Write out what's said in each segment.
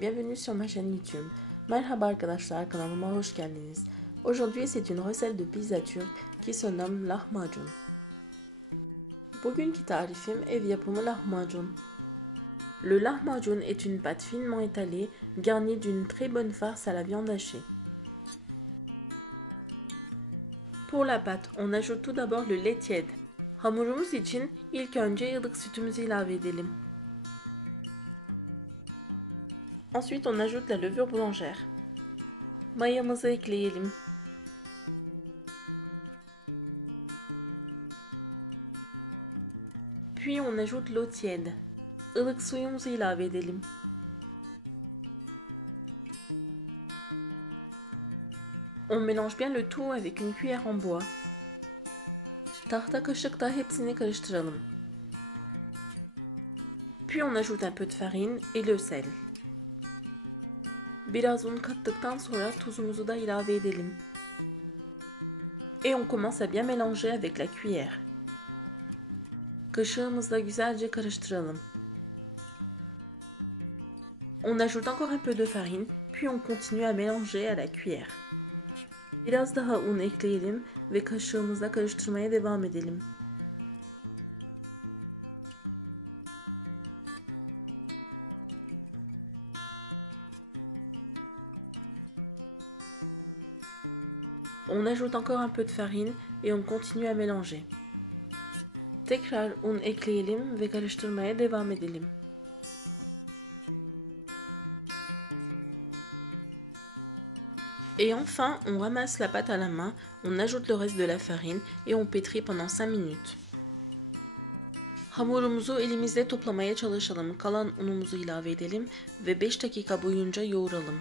bienvenue sur ma chaîne YouTube. Merhaba arkadaşlar, kanalıma hoş geldiniz. Aujourd'hui c'est une recette de pizza turque qui se nomme lahmacun. Bugünkü tarifim ev yapımı lahmacun. Le lahmacun est une pâte finement étalée garnie d'une très bonne farce à la viande hachée. Pour la pâte, on ajoute tout d'abord le lait tiède. Hamurumuz için ilk önce ılık sütümüzü ilave edelim. Ensuite, on ajoute la levure boulangère. Mayamızı ekleyelim. Puis on ajoute l'eau tiède. Ilık suyumuzu ilave edelim. On mélange bien le tout avec une cuillère en bois. Tahta kaşıkla hepsini karıştıralım. Puis on ajoute un peu de farine et le sel. Biraz un kattıktan sonra tuzumuzu da ilave edelim. Et on commence à bien mélanger avec la cuillère. Kaşığımızla güzelce karıştıralım. On ajoute encore un peu de farine, puis on continue à mélanger à la cuillère. Biraz daha un ekleyelim ve kaşığımızla karıştırmaya devam edelim. On ajoute encore un peu de farine et on continue à mélanger. Tekrar un ekleyelim ve karıştırmaya devam edelim. Et enfin, on ramasse la pâte à la main, on ajoute le reste de la farine et on pétrit pendant 5 minutes. Hamurumuzu elimizle toplamaya çalışalım. Kalan unumuzu ilave edelim ve 5 dakika boyunca yoğuralım.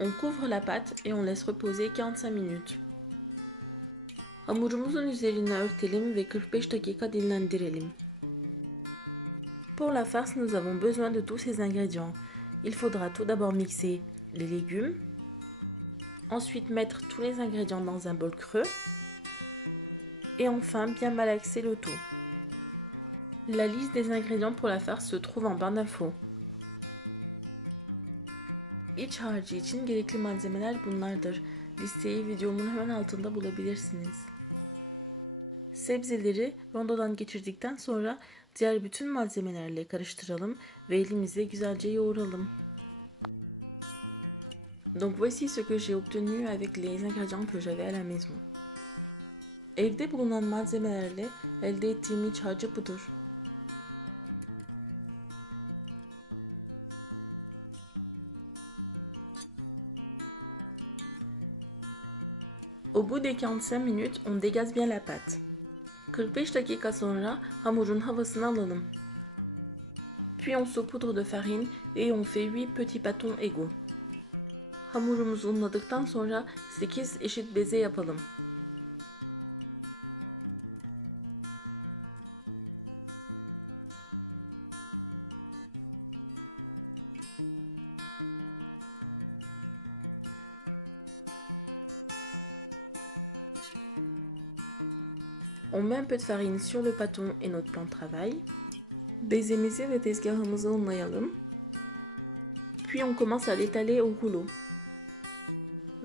On couvre la pâte et on laisse reposer 45 minutes. Hamurumuzun üzerine örtelim ve 45 dakika dinlendirelim. Pour la farce, nous avons besoin de tous ces ingrédients. Il faudra tout d'abord mixer les légumes, ensuite mettre tous les ingrédients dans un bol creux et enfin bien malaxer le tout. La liste des ingrédients pour la farce se trouve en barre d'infos. İç harcı için gerekli malzemeler bunlardır. Listeyi videomun hemen altında bulabilirsiniz. Sebzeleri rondodan geçirdikten sonra diğer bütün malzemelerle karıştıralım ve elimizle güzelce yoğuralım. Donc voici ce que j'ai obtenu avec les ingrédients que j'avais à la maison. Evde bulunan malzemelerle elde ettiğim iç harcı budur. Au bout des 45 minutes, on dégaze bien la pâte. 45 dakika sonra hamurun havasını alalım. Puis on saupoudre de farine et on fait 8 petits bâtons égaux. Hamurumuzu unladıktan sonra 8 eşit beze yapalım. On met un peu de farine sur le bâton et notre plan de travail. Bezemizi ve tezgahımızı unlayalım. Puis on commence à l'étaler au rouleau.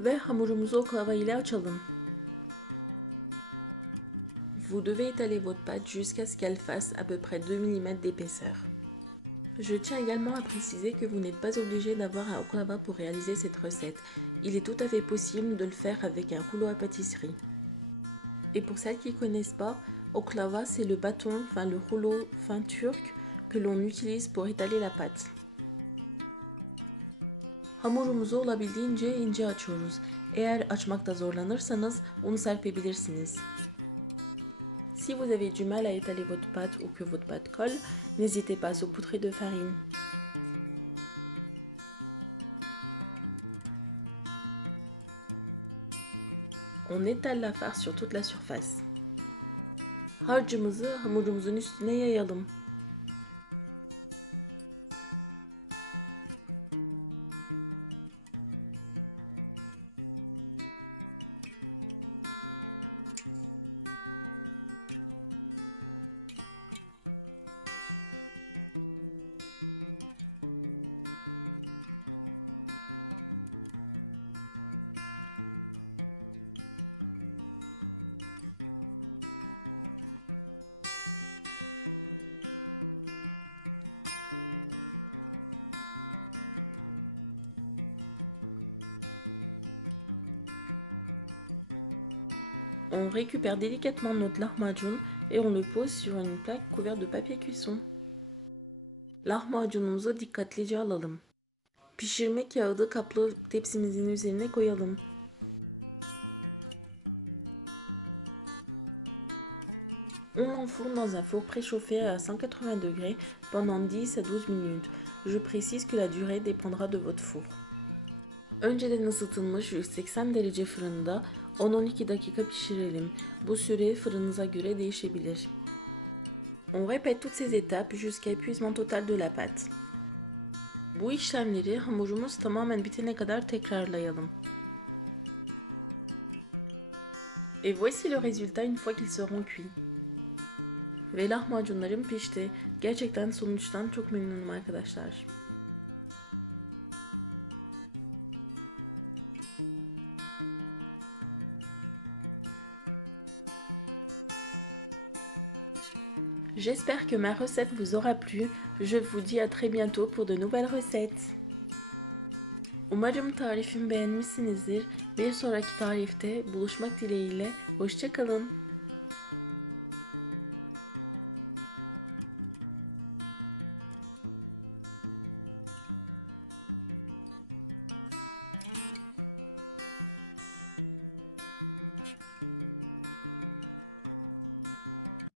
Ve hamurumuzu oklava ile açalım. Vous devez étaler votre pâte jusqu'à ce qu'elle fasse à peu près 2 mm d'épaisseur. Je tiens également à préciser que vous n'êtes pas obligé d'avoir un oklava pour réaliser cette recette. Il est tout à fait possible de le faire avec un rouleau à pâtisserie. Et pour celles qui ne connaissent pas, oklava c'est le bâton, le rouleau fin turc que l'on utilise pour étaler la pâte. Hamurumuzu olabildiğince ince açıyoruz. Eğer açmakta zorlanırsanız unu serpebilirsiniz. Si vous avez du mal à étaler votre pâte ou que votre pâte colle, n'hésitez pas à saupoudrer de farine. On étale la farce sur toute la surface. Harcımızı hamurumuzun üstüne yayalım. On récupère délicatement notre lahmacun et on le pose sur une plaque couverte de papier cuisson. Lahmacunumuzu dikkatlice alalım. Pişirme kağıdı kaplı tepsimizin üzerine koyalım. On l'enfourne dans un four préchauffé à 180 degrés pendant 10 à 12 minutes. Je précise que la durée dépendra de votre four. Önceden ısıtılmış 180 derece fırında 10-12 dakika pişirelim. Bu süre fırınıza göre değişebilir. On répète toutes ces étapes jusqu'à épuisement total de la pâte. Bu işlemleri hamurumuz tamamen bitene kadar tekrarlayalım. Et voici le résultat une fois qu'ils seront cuits. Ve lahmacunlarım pişti. Gerçekten sonuçtan çok memnunum arkadaşlar. J'espère que ma recette vous aura plu. Je vous dis à très bientôt pour de nouvelles recettes. Umarım tarifimi beğenmişsinizdir. Bir sonraki tarifte buluşmak dileğiyle. Hoşça kalın.